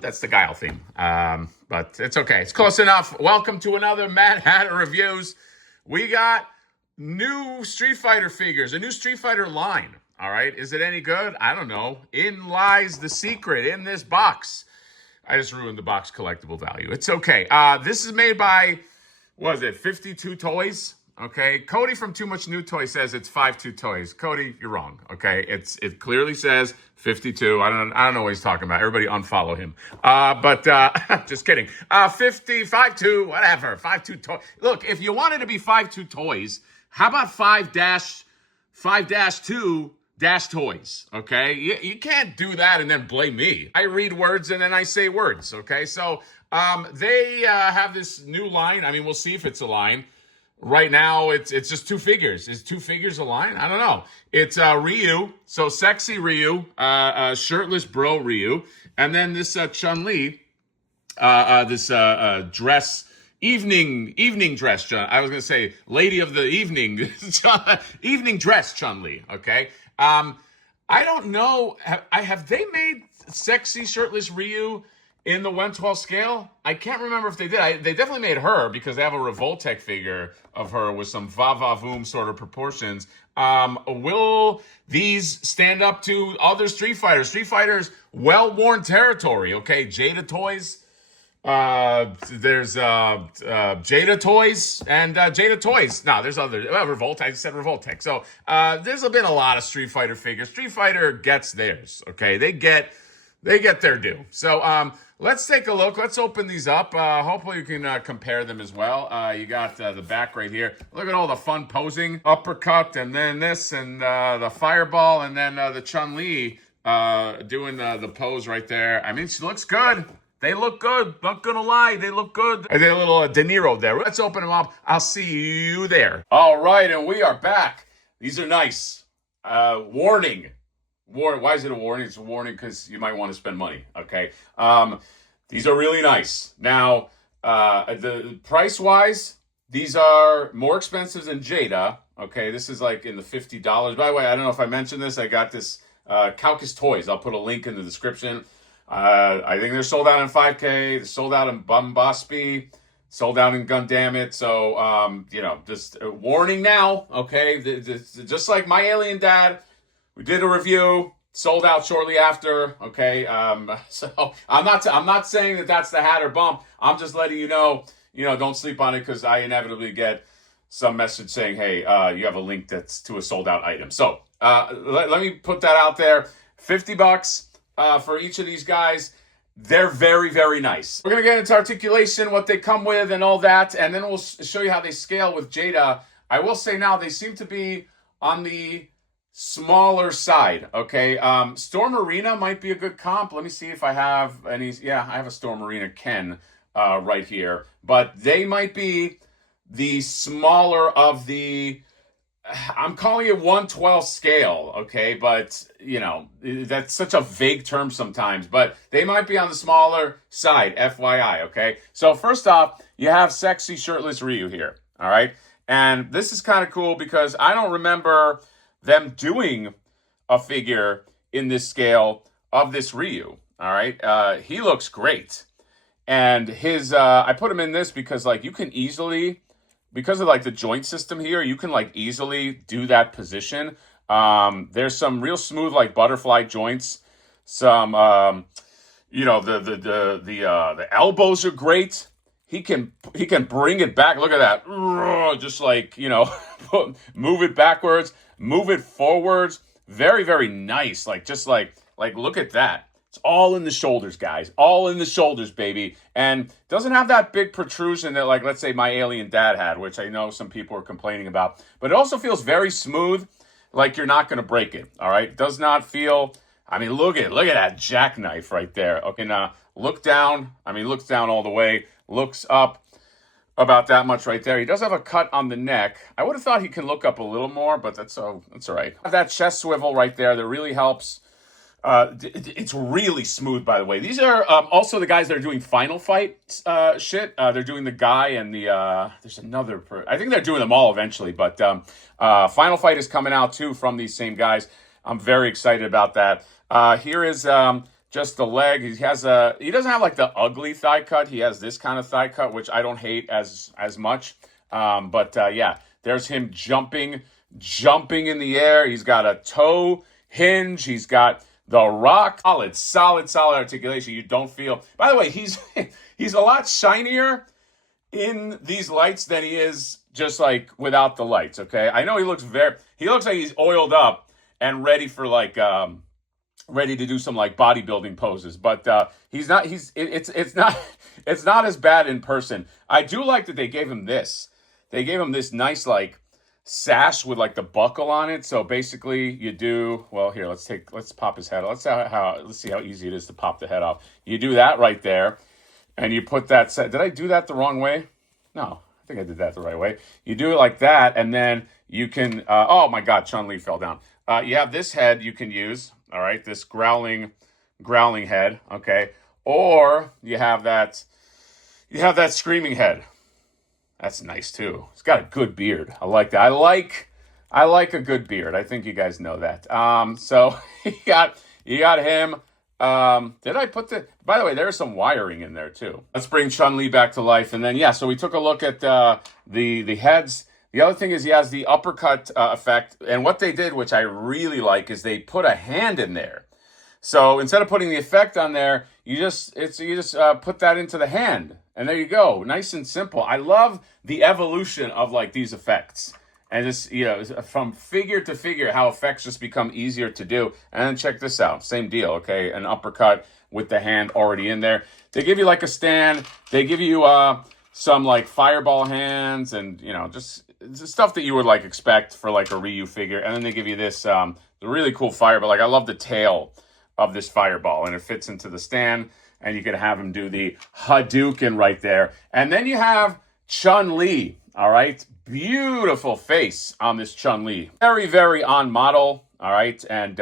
That's the Guile theme. But it's okay. It's close enough. Welcome to another Mad Hatter Reviews. We got new Street Fighter figures, a new Street Fighter line. All right. Is it any good? I don't know. In lies the secret in this box. I just ruined the box collectible value. It's okay. This is made by, what is it, 52 Toys? Okay. Cody from Too Much New Toy says it's 52 Toys. Cody, you're wrong. Okay. It clearly says 52. I don't know what he's talking about. Everybody unfollow him. But just kidding. 52, whatever. 52 Toys. Look, if you wanted to be 52 Toys, how about 5-2 dash toys, okay? You can't do that and then blame me. I read words and then I say words, okay? So they have this new line. I mean, we'll see if it's a line. Right now, it's just two figures. Is two figures a line? I don't know. It's Ryu, so sexy Ryu, shirtless bro Ryu, and then this Chun-Li, this dress. Evening dress, Chun. I was gonna say lady of the evening, evening dress, Chun-Li. Okay. I don't know. Have they made sexy shirtless Ryu in the 1/12 scale? I can't remember if they did. They definitely made her because they have a Revoltech figure of her with some va-va-voom sort of proportions. Will these stand up to other Street Fighters? Street Fighters, well-worn territory. Okay, Jada Toys. There's Jada Toys and Jada Toys. No, there's other Revoltech. I said Revoltech. So there's been a lot of Street Fighter figures. Street Fighter gets theirs. Okay, they get their due. So let's take a look. Let's open these up. Hopefully you can compare them as well. You got the back right here. Look at all the fun posing, uppercut, and then this, and the fireball, and then the Chun-Li doing the pose right there. I mean, she looks good. They look good. Not gonna lie, they look good. I did a little De Niro there. Let's open them up. I'll see you there. All right, and we are back. These are nice. Warning. Why is it a warning? It's a warning because you might want to spend money. Okay. These are really nice. Now, the price-wise, these are more expensive than Jada. Okay, this is like in the $50. By the way, I don't know if I mentioned this. I got this Kowkis Toys. I'll put a link in the description. I think they're sold out in 5K. They're sold out in Bombaspi. Sold out in Gundamit. So, just a warning now, okay? Just like My Alien Dad, we did a review, sold out shortly after, okay? So I'm not saying that that's the Hatter bump. I'm just letting you know, don't sleep on it because I inevitably get some message saying, hey, you have a link that's to a sold out item. So let me put that out there. $50. For each of these guys. They're very, very nice. We're going to get into articulation, what they come with and all that, and then we'll show you how they scale with Jada. I will say now, they seem to be on the smaller side, okay? Storm Arena might be a good comp. Let me see if I have any. Yeah, I have a Storm Arena Ken right here. But they might be the smaller of the... I'm calling it 1/12 scale, okay? But, that's such a vague term sometimes. But they might be on the smaller side, FYI, okay? So first off, you have sexy shirtless Ryu here, all right? And this is kind of cool because I don't remember them doing a figure in this scale of this Ryu, all right? He looks great. And his, I put him in this because, you can easily... Because of the joint system here, you can easily do that position. There's some real smooth butterfly joints. Some the elbows are great. He can bring it back. Look at that. Just move it backwards, move it forwards. Very, very nice. Look at that. It's all in the shoulders, guys. All in the shoulders, baby. And doesn't have that big protrusion that, let's say My Alien Dad had, which I know some people are complaining about. But it also feels very smooth, like you're not going to break it, all right? Does not feel... I mean, look at that jackknife right there. Okay, now, look down. I mean, looks down all the way. Looks up about that much right there. He does have a cut on the neck. I would have thought he can look up a little more, but that's all right. That chest swivel right there that really helps... It's really smooth, by the way. These are also the guys that are doing Final Fight shit. They're doing the guy and there's another. I think they're doing them all eventually, but Final Fight is coming out too from these same guys. I'm very excited about that. Here is just the leg. He doesn't have like the ugly thigh cut. He has this kind of thigh cut, which I don't hate as much. But yeah, there's him jumping in the air. He's got a toe hinge. He's got the rock solid articulation. You don't feel. By the way, he's a lot shinier in these lights than he is just like without the lights. Okay, I know he looks like he's oiled up and ready for like ready to do some like bodybuilding poses, but he's not. It's not as bad in person. I do like that they gave him this. They gave him this nice like sash with like the buckle on it. So basically you do, well, here, let's pop his head. Let's see how easy it is to pop the head off. You do that right there and you put that did I do that the wrong way? No, I think I did that the right way. You do it like that and then you can, oh my God, Chun-Li fell down. You have this head you can use, all right, this growling head, okay? Or you have that screaming head. That's nice too. He's got a good beard. I like that. I like a good beard. I think you guys know that. So you got him. Did I put by the way, there's some wiring in there too. Let's bring Chun-Li back to life. And then, yeah, so we took a look at the heads. The other thing is he has the uppercut effect. And what they did, which I really like, is they put a hand in there. So instead of putting the effect on there, you just put that into the hand. And there you go. Nice and simple. I love the evolution of like these effects. And this, from figure to figure, how effects just become easier to do. And then check this out. Same deal, okay? An uppercut with the hand already in there. They give you like a stand. They give you some like fireball hands and, just stuff that you would like expect for like a Ryu figure. And then they give you this the really cool fireball. Like I love the tail of this fireball. And it fits into the stand. And you could have him do the Hadouken right there. And then you have Chun-Li, all right? Beautiful face on this Chun-Li. Very, very on model, all right? And,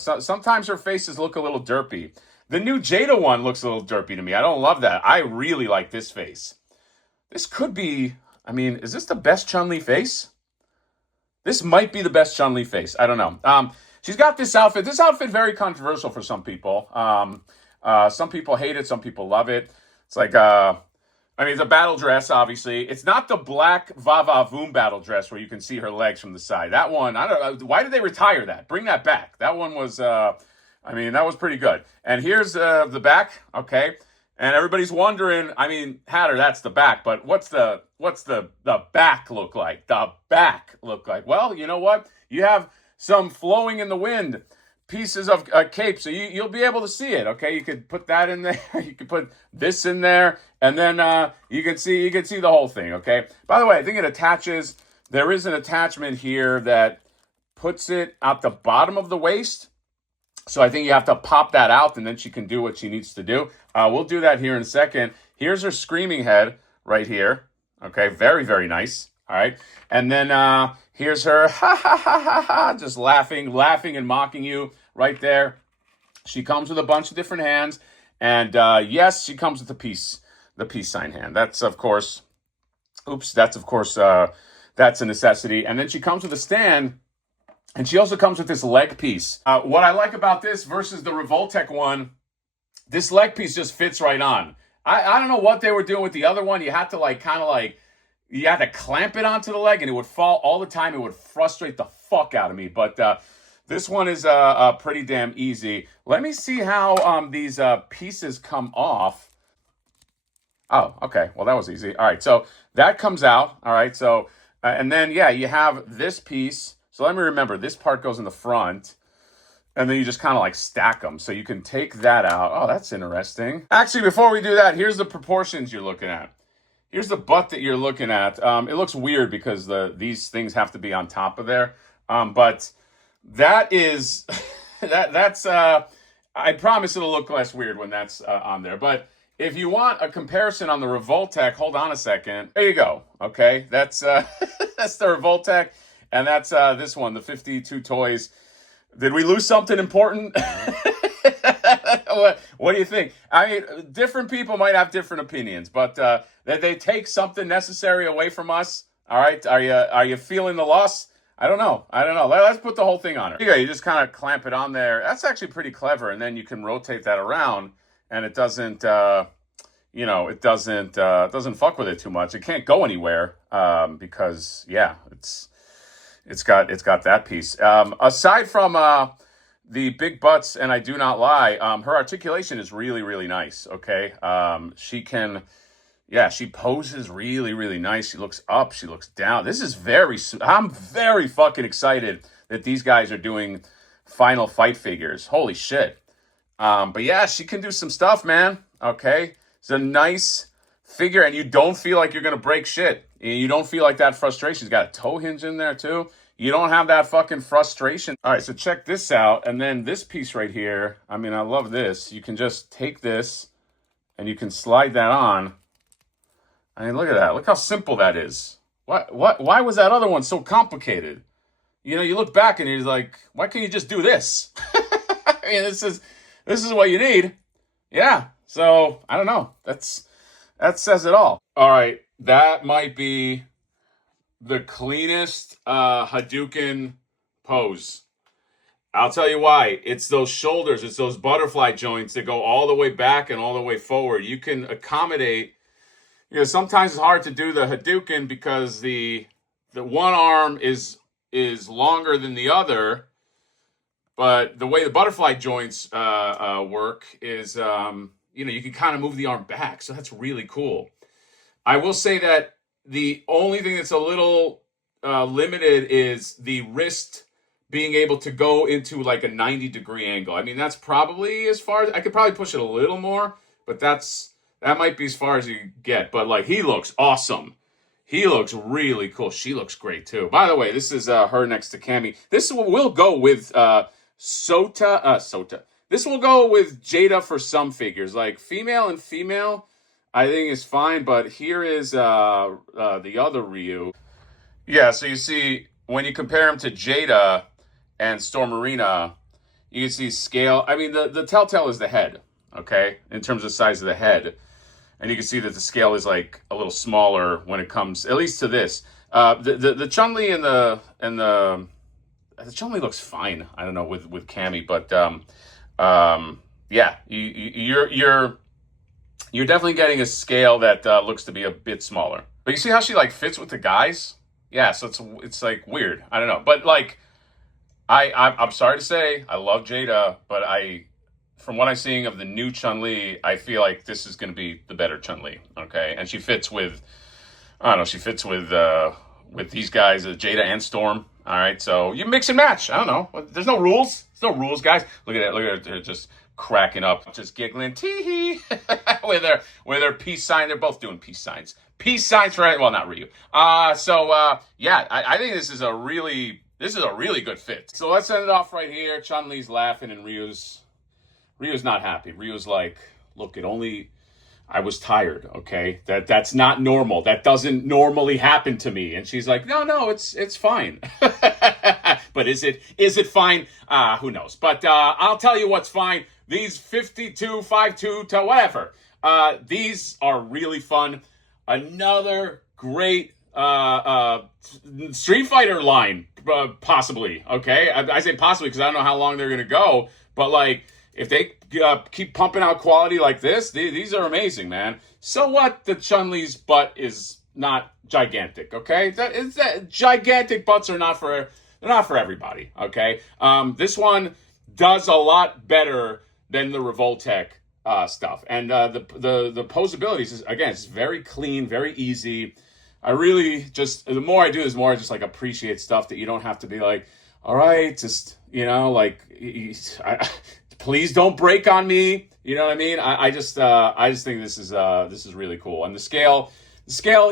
sometimes her faces look a little derpy. The new Jada one looks a little derpy to me. I don't love that. I really like this face. This could be, is this the best Chun-Li face? This might be the best Chun-Li face. I don't know. She's got this outfit. This outfit very controversial for some people. Some people hate it. Some people love it. It's like, it's a battle dress, obviously. It's not the black Va-Va-Voom battle dress where you can see her legs from the side. That one, I don't know. Why did they retire that? Bring that back. That one was, that was pretty good. And here's the back, okay? And everybody's wondering, Hatter, that's the back. But what's the back look like? The back look like? Well, you know what? You have some flowing in the wind pieces of cape, so you'll be able to see it. Okay, you could put that in there. You could put this in there, and then you can see the whole thing. Okay. By the way, I think it attaches. There is an attachment here that puts it at the bottom of the waist. So I think you have to pop that out, and then she can do what she needs to do. We'll do that here in a second. Here's her screaming head right here. Okay, very, very nice. All right, and then here's her just laughing and mocking you right there. She comes with a bunch of different hands, and yes, she comes with the peace sign hand. That's of course, that's a necessity. And then she comes with a stand, and she also comes with this leg piece. What I like about this versus the Revoltech one, this leg piece just fits right on. I don't know what they were doing with the other one. You had to you had to clamp it onto the leg, and it would fall all the time. It would frustrate the fuck out of me. But this one is pretty damn easy. Let me see how these pieces come off. Oh, okay. Well, that was easy. All right, so that comes out. All right, so and then yeah, you have this piece. So let me remember. This part goes in the front. And then you just kind of like stack them. So you can take that out. Oh, that's interesting. Actually, before we do that, here's the proportions you're looking at. Here's the butt that you're looking at. It looks weird because these things have to be on top of there. But that is, that's, I promise it'll look less weird when that's on there. But if you want a comparison on the Revoltech, hold on a second. There you go. Okay, that's, that's the Revoltech. And that's this one, the 52 Toys. Did we lose something important? What do you think? I mean, different people might have different opinions, but that they take something necessary away from us. All right, are you feeling the loss? I don't know. I don't know. Let's put the whole thing on her. You just kind of clamp it on there. That's actually pretty clever, and then you can rotate that around, and it doesn't. It doesn't fuck with it too much. It can't go anywhere because yeah, it's got that piece. Aside from the big butts, and I do not lie, her articulation is really really nice. Okay, she can. Yeah, she poses really, really nice. She looks up, she looks down. I'm very fucking excited that these guys are doing final fight figures. Holy shit. But yeah, she can do some stuff, man. Okay. It's a nice figure, and you don't feel like you're going to break shit. You don't feel like that frustration. She's got a toe hinge in there, too. You don't have that fucking frustration. All right, so check this out. And then this piece right here, I mean, I love this. You can just take this, and you can slide that on. I mean, look at that. Look how simple that is. Why was that other one so complicated? You know, you look back and you're like, why can't you just do this? I mean, this is what you need. Yeah. So I don't know. That says it all. All right, that might be the cleanest Hadouken pose. I'll tell you why. It's those shoulders. It's those butterfly joints that go all the way back and all the way forward. You can accommodate. Sometimes it's hard to do the Hadouken because the one arm is longer than the other, but the way the butterfly joints work is, you can kind of move the arm back, so that's really cool. I will say that the only thing that's a little limited is the wrist being able to go into like a 90-degree angle. I mean, that's probably as far as I could probably push it a little more, but that might be as far as you get. But like, he looks awesome. He looks really cool. She looks great too. By the way, this is her next to Cammy. This will go with Sota. This will go with Jada for some figures. Like female and female, I think is fine. But here is the other Ryu. Yeah, so you see when you compare him to Jada and Storm Arena, you can see scale. I mean, the telltale is the head. Okay, in terms of size of the head. And you can see that the scale is like a little smaller when it comes, at least to this. The Chun-Li and the Chun-Li looks fine. I don't know with Cammy, but yeah, you're definitely getting a scale that looks to be a bit smaller. But you see how she like fits with the guys? Yeah, so it's like weird. I don't know, but like I'm sorry to say, I love Jada, but from what I'm seeing of the new Chun-Li, I feel like this is going to be the better Chun-Li, okay? And she fits with, I don't know, with these guys, Jada and Storm, all right? So you mix and match. I don't know. There's no rules. There's no rules, guys. Look at that. Look at her just cracking up, just giggling, tee-hee, with their peace sign. They're both doing peace signs. Peace signs for, well, not Ryu. Yeah, I think this is a really good fit. So let's end it off right here. Chun-Li's laughing and Ryu's not happy. Ryu's like, look, I was tired, okay? That's not normal. That doesn't normally happen to me. And she's like, no, it's fine. But is it fine? Who knows? But I'll tell you what's fine. These 52, 52 to whatever. These are really fun. Another great Street Fighter line, possibly, okay? I say possibly because I don't know how long they're going to go. But like, if they keep pumping out quality like this, these are amazing, man. So what? The Chun-Li's butt is not gigantic, okay? Gigantic butts are not for everybody, okay? This one does a lot better than the Revoltech stuff, and the posability is, again, it's very clean, very easy. I really just, the more I do this, the more I just like appreciate stuff that you don't have to be like, all right, just like. Please don't break on me. You know what I mean? I just think this is really cool. And the scale,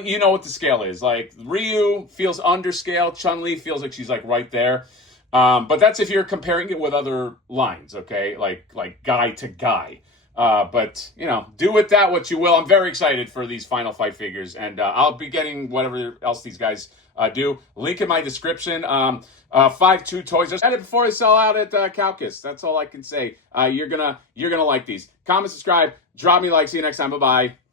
you know what the scale is. Like Ryu feels under scale. Chun-Li feels like she's like right there. But that's if you're comparing it with other lines, okay? Like guy to guy. But, do with that what you will. I'm very excited for these Final Fight figures, and I'll be getting whatever else these guys do. Link in my description. 5-2 toys. Just edit before they sell out at Kowkis. That's all I can say. You're gonna like these. Comment, subscribe, drop me a like. See you next time. Bye-bye.